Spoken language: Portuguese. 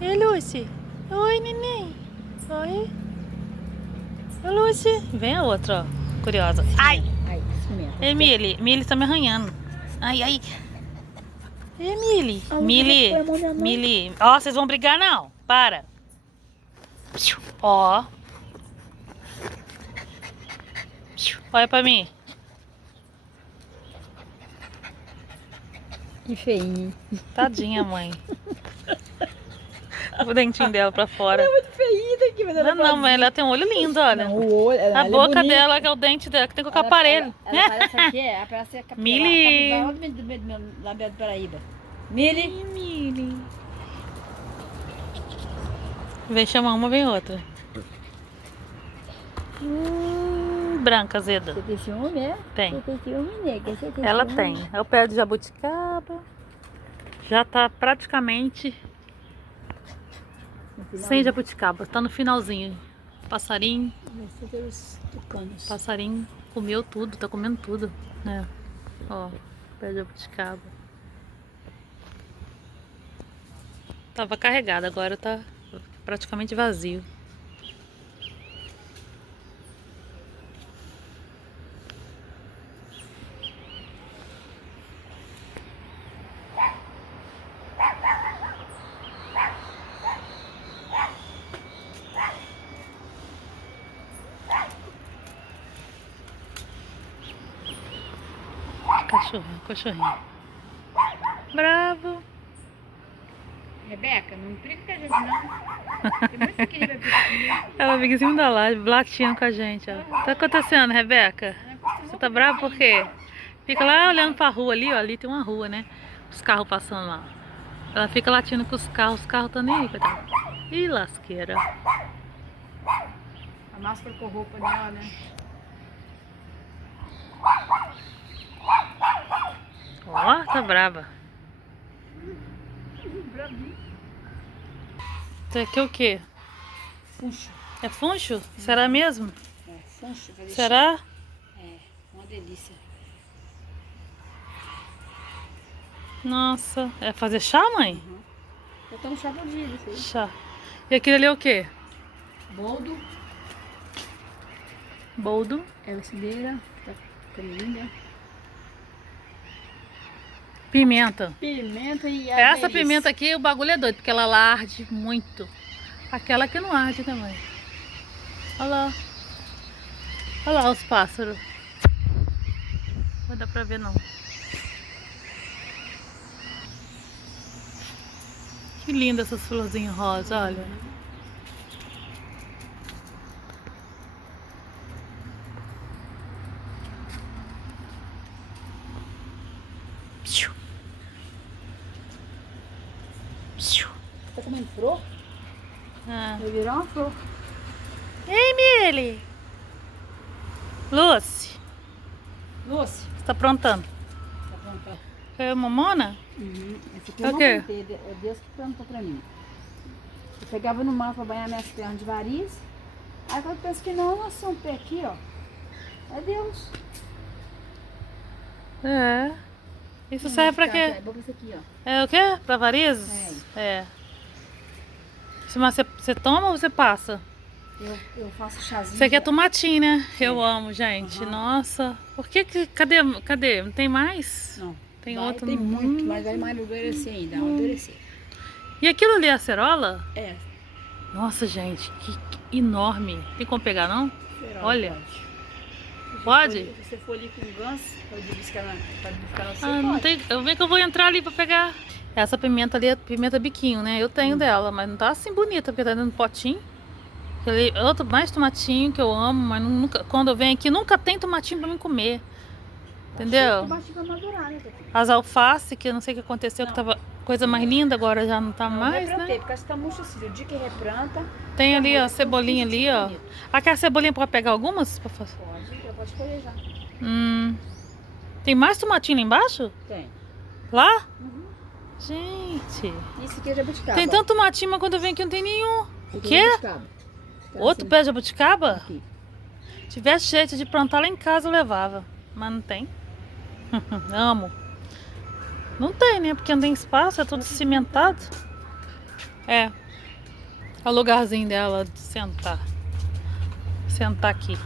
Ei, Lucy. Oi, neném. Oi. Oi, Lucy. Vem a outra, ó. Curiosa. Ai! Ai, experimenta. Emily. Emily tá me arranhando. Ai, ai. Emily. Emily. Ó, vocês vão brigar, não. Para. Ó. Olha pra mim. Que feinho. Tadinha, mãe. O dentinho dela pra fora. Ela é muito feinha daqui, mas ela Não, mas ela tem um olho lindo, olha. Não, o olho, A ela boca é bonita. dela, que é o dente dela, que tem que colocar aparelho. Ela parece o quê? Ela parece a capivara. Mili. Capivara do meu Label do Paraíba. Mili. Mili. Vem chamar uma, vem outra. Branca, azeda. Você tem ciúme, é? Tem. Você tem ciúme, nega? Você tem Ela ciúme? tem. É o pé de jabuticaba. Já tá praticamente No final, sem jabuticaba. Tá no finalzinho. Passarinho. vai ser pelos tucanos. Passarinho comeu tudo, tá comendo tudo, né? Ó, pé de jabuticaba. Tava carregado, agora tá praticamente vazio. Cachorrinho, cachorrinho. Bravo. Rebeca, não implica com a gente, não. Tem muito que ele vai brigar comigo. Ela fica em cima da laje, latindo com a gente, ó. O que tá acontecendo, Rebeca? Você tá brava por quê? Fica lá olhando pra rua ali, ó. Ali tem uma rua, né? Os carros passando lá. Ela fica latindo com os carros tá nem aí, coitada. Ih, lasqueira. A máscara com roupa nela, né? Ó, tá brava. Bravinho. Isso aqui é o quê? Funcho. É funcho? Será mesmo? É, funcho. Vai deixar. Será? É, uma delícia. Nossa. É fazer chá, mãe? Eu tomo chá por dia, isso aí. Chá. E aquilo ali é o quê? Boldo. Boldo. É cideira. Tá ficando linda. Pimenta. Pimenta e a Essa delícia. pimenta aqui, o bagulho é doido, porque ela arde muito. Aquela que não arde também. Olha lá. Olha lá os pássaros. Não vai dar pra ver, não. Que linda essas florzinhas rosa, olha. Tá comendo flor? Ah. Vai virar uma flor. Ei, Mili! Lucy, Lúcia. você tá aprontando? Tá pronta. É mamona? Essa aqui É eu o não quê? plantei, é Deus que plantou pra mim. Eu pegava no mar pra banhar minhas pernas de variz. Aí quando eu penso que não, nasceu um pé aqui, ó. É Deus. É. Isso serve pra quê? É bom pra isso aqui, ó. É o quê? Pra varizes? É. Mas você toma ou você passa? Eu faço chazinho. Isso aqui é tomatinho, né? Eu amo, gente. Uhum. Nossa. Por que que... Cadê? Não tem mais? Não. Tem vai, outro? Tem muito, mas vai mais endurecer ainda, amadurecer. E aquilo ali é acerola? É. Nossa, gente, que enorme. Tem como pegar, não? Será? Olha. Pode? Pode? Se você for ali com o ganso, pode buscar na Ah, não tem. Eu venho que eu vou entrar ali pra pegar. Essa pimenta ali é pimenta biquinho, né? Eu tenho dela, mas não tá assim bonita, porque tá dentro de um potinho. Outro mais tomatinho que eu amo, mas nunca, quando eu venho aqui nunca tem tomatinho pra mim comer. Entendeu? Tomatinho pra madurar, né, Tati? As alface, que eu não sei o que aconteceu, que tava coisa mais linda, agora já não tá mais, replantei, né? porque essa tá murcha assim. O dia que replanta, Tem ali, ó, muda, cebolinha ali, ó. bonito. Aqui a cebolinha pode pegar algumas? Pode, já pode escolher já. Tem mais tomatinho lá embaixo? Tem. Lá? Uhum. Gente. Isso aqui é jabuticaba. Tem tanto tomatinho, mas quando eu venho aqui não tem nenhum. Esse aqui Quê? é jabuticaba. Tá Outro assim, pé de jabuticaba? aqui. Se tivesse jeito de plantar lá em casa, eu levava. Mas não tem. Amo. Não tem, né? Porque não tem espaço, é tudo cimentado. É. É o lugarzinho dela de sentar. Sentar aqui.